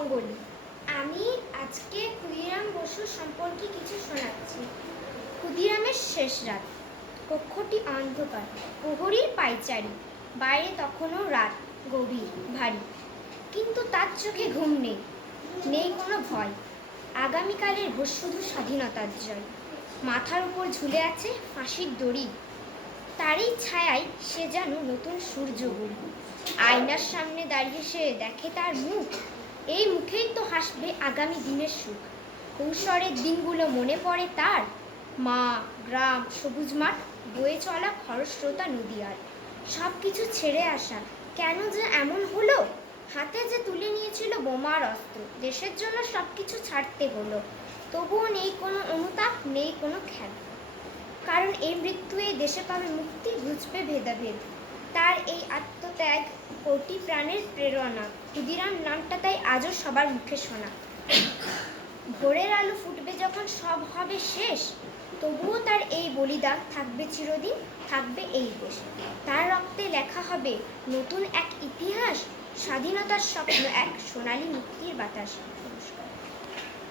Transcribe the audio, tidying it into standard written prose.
অঙ্গলি। আমি আজকে ক্ষুদিরাম বসু সম্পর্কে কিছু শোনাচ্ছি। ক্ষুদিরামের শেষ রাত। কক্ষটি অন্ধকার, প্রহরীর পায়চারি। বাইরে তখনও রাত, গভীর, ভারী। কিন্তু তার চোখে ঘুম নেই, নেই কোনো ভয়। আগামীকালের ভোর শুধু স্বাধীনতার জয়। মাথার উপর ঝুলে আছে ফাঁসির দড়ি। তারই ছায়ায় সে যেন নতুন সূর্য বুড়ি। আয়নার সামনে দাঁড়িয়ে সে দেখে তার মুখ। এই মুখেই তো হাসবে আগামী দিনের সুখ। কৈশোরের দিনগুলো মনে পড়ে তার। মা, গ্রাম, সবুজ মাঠ, বয়ে চলা খরস্রোতা নদী। আর সব কিছু ছেড়ে আসা কেন যে এমন হলো? হাতে যে তুলে নিয়েছিল বোমার অস্ত্র, দেশের জন্য সব কিছু ছাড়তে হলো। তবুও নেই কোনো অনুতাপ, নেই কোনো খ্যাত। কারণ এই মৃত্যু এই দেশে পাবে মুক্তি, ঘুচবে ভেদাভেদ। তার এই আত্মত্যাগ কোটি প্রাণের প্রেরণা। ক্ষুদিরাম নামটা তাই আজও সবার মুখে শোনা। ভোরের আলো ফুটবে যখন সব হবে শেষ, তবুও তার এই বলিদান থাকবে চিরদিন, থাকবে এই দেশ। তার রক্তে লেখা হবে নতুন এক ইতিহাস, স্বাধীনতার স্বপ্ন, এক সোনালী মুক্তির বাতাস।